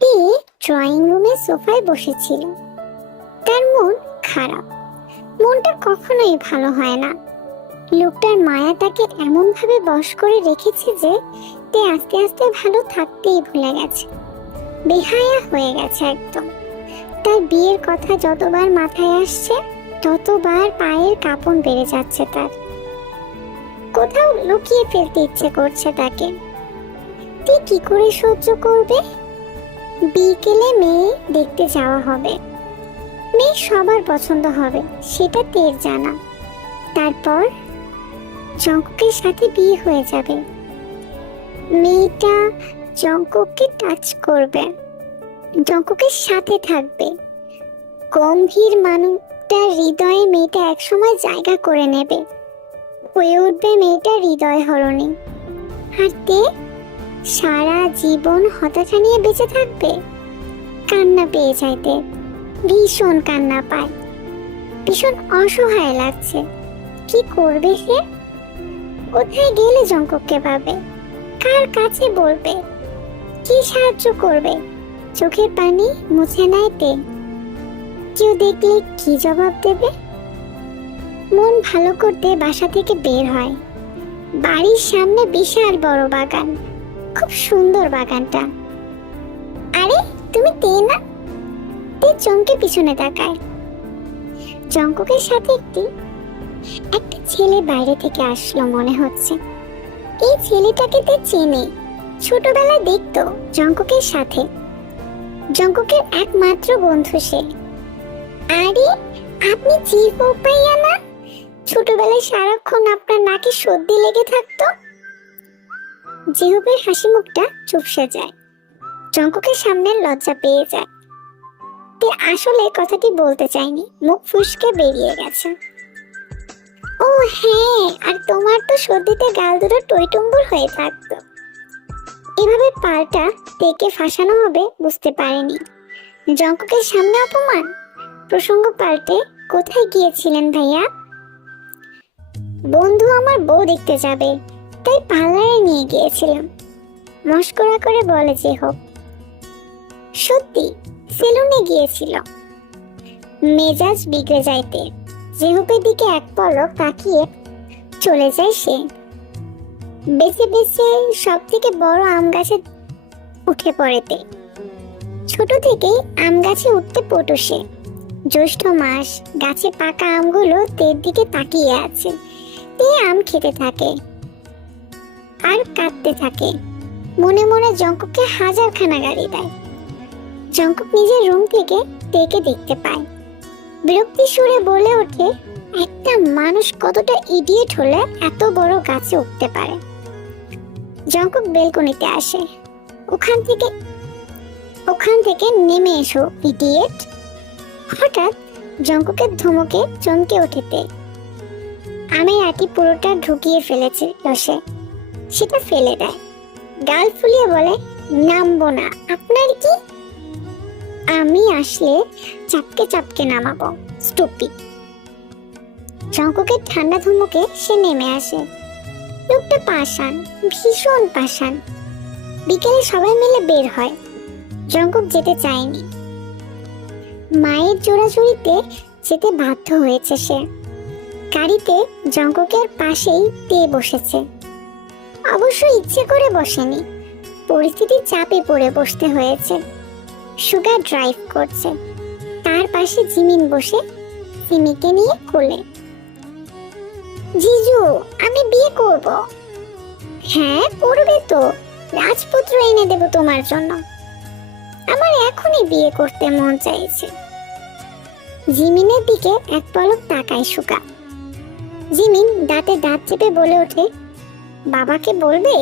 তে ড্রয়িং রুমে সোফায় বসেছিল। তার মন খারাপ। মনটা কখনোই ভালো হয় না। লোকটার মায়া তাকে এমন ভাবে বশ করে রেখেছে যে তে আস্তে আস্তে ভালো থাকতেই ভুলে গেছে। বেহায়া হয়ে গেছে একদম। তার বিয়ের কথা যতবার মাথায় আসছে ততবার পায়ের কাঁপন বেড়ে যাচ্ছে তার। কোথাও লুকিয়ে ফেলতে ইচ্ছে করছে তাকে। তে কি করে সহ্য করবে? বিকেলে মেয়ে দেখতে যাওয়া হবে। মেয়ে সবার পছন্দ হবে সেটা তের জানা। তারপর জঙ্কুকের সাথে বিয়ে হয়ে যাবে। মেয়েটা জঙ্কুককে টাচ করবে, জঙ্কুকের সাথে থাকবে। গম্ভীর মানুষটার হৃদয়ে মেয়েটা একসময় জায়গা করে নেবে, হয়ে উঠবে মেয়েটা হৃদয় হরণী। আর তে সারা জীবন হতাশা নিয়ে বেঁচে থাকবে। কান্না পেয়ে যাইতে, ভীষণ কান্না পায়, ভীষণ অসহায় লাগছে। কি করবে সে? কোথায় গেলে জঙ্কুককে পাবে? কার কাছে বলবে? কি সাহায্য করবে? চোখের পানি মুছে নেয় তে। কেউ দেখলে কি জবাব দেবে? মন ভালো করতে বাসা থেকে বের হয়। বাড়ির সামনে বিশাল বড় বাগান, খুব সুন্দর বাগানটা। আরে তুমি তে না? তে চমকে পিছনে তাকায়। জঙ্কুকের সাথে একটা ছেলে বাইরে থেকে আসলো মনে হচ্ছে। এই ছেলেটাকে তে চেনে, ছোটবেলায় দেখতো জঙ্কুকের সাথে। জঙ্কুকের একমাত্র বন্ধু সে। আরে আপনি জিহোপ ভাইয়া না? ছোটবেলায় সারাক্ষণ আপনার নাকে সর্দি লেগে থাকতো। জিহোপের হাসি মুখটা চুপসে যায়। জঙ্কুকের সামনে লজ্জা পেয়ে যায়। তে আসলে কথাটি বলতে চায়নি, মুখ ফুসকে বেরিয়ে গেছে। ও হ্যাঁ, আর তোমার তো সর্দিতে গাল দুটো টইটুম্বুর হয়ে থাকতো। এভাবে পাল্টা তেকে ফাঁসানো হবে বুঝতে পারেনি। জঙ্কুকের সামনে অপমান। প্রসঙ্গ পাল্টে, কোথায় গিয়েছিলেন ভাইয়া? বন্ধু আমার বউ দেখতে যাবে, তাই পার্লারে নিয়ে গিয়েছিলাম, মস্করা করে বলে যে হোক। সত্যি সেলুনে গিয়েছিল। মেজাজ বিগড়ে যাইতে জেহুপের দিকে এক পলক তাকিয়ে চলে যায় সে। বেছে বেছে সব থেকে বড় আম গাছে উঠে পড়েতে। ছোট থেকেই আম গাছে উঠতে পটু সে। জ্যৈষ্ঠ মাস, গাছে পাকা আমগুলো তের দিকে তাকিয়ে আছে। তে আম খেতে থাকে আর কাঁদতে থাকে। মনে মনে জঙ্কুককে হাজারখানা গালি দেয়। জঙ্কুক নিজের রুম থেকে তেকে দেখতে পায়। বিরক্তি সুরে বলে ওঠে, একটা মানুষ কতটা ইডিয়েট হলে এত বড় গাছে উঠতে পারে। জঙ্কুক বেলকনিতে আসে। ওখান থেকে নেমে এসো ইডিয়েট। হঠাৎ জঙ্কুকের ধমকে চমকে ওঠেতে। আমের আটি পুরোটা ঢুকিয়ে ফেলেছে রসে, সেটা ফেলে দেয়। গাল ফুলিয়ে বলে, নামবো না। আপনার কি? আমি আসলে চাপকে চাপকে নামাবো, স্টুপিড। জঙ্কুকের ঠান্ডা ধমকে সে নেমে আসে। লোকটা পাষাণ, ভীষণ পাষাণ। বিকেলে সবাই মিলে বের হয়। জঙ্কুক যেতে চায়নি। মায়ের জোড়াজুড়িতে যেতে বাধ্য হয়েছে সে। গাড়িতে জঙ্কুকের পাশেই তে বসেছে। অবশ্য ইচ্ছে করে বসেনি, পরিস্থিতির চাপে পড়ে বসতে হয়েছে। সুগা ড্রাইভ করছে, তার পাশে জিমিন বসে সিমিকে নিয়ে কোলে। জিজু, আমি বিয়ে করব। হ্যাঁ করবে তো, রাজপুত্র এনে দেব তোমার জন্য। আমার এখনই বিয়ে করতে মন চাইছে। জিমিনের দিকে এক পলক তাকায় সুগা। জিমিন দাঁতে দাঁত চেপে বলে ওঠে, বাবাকে বলবে?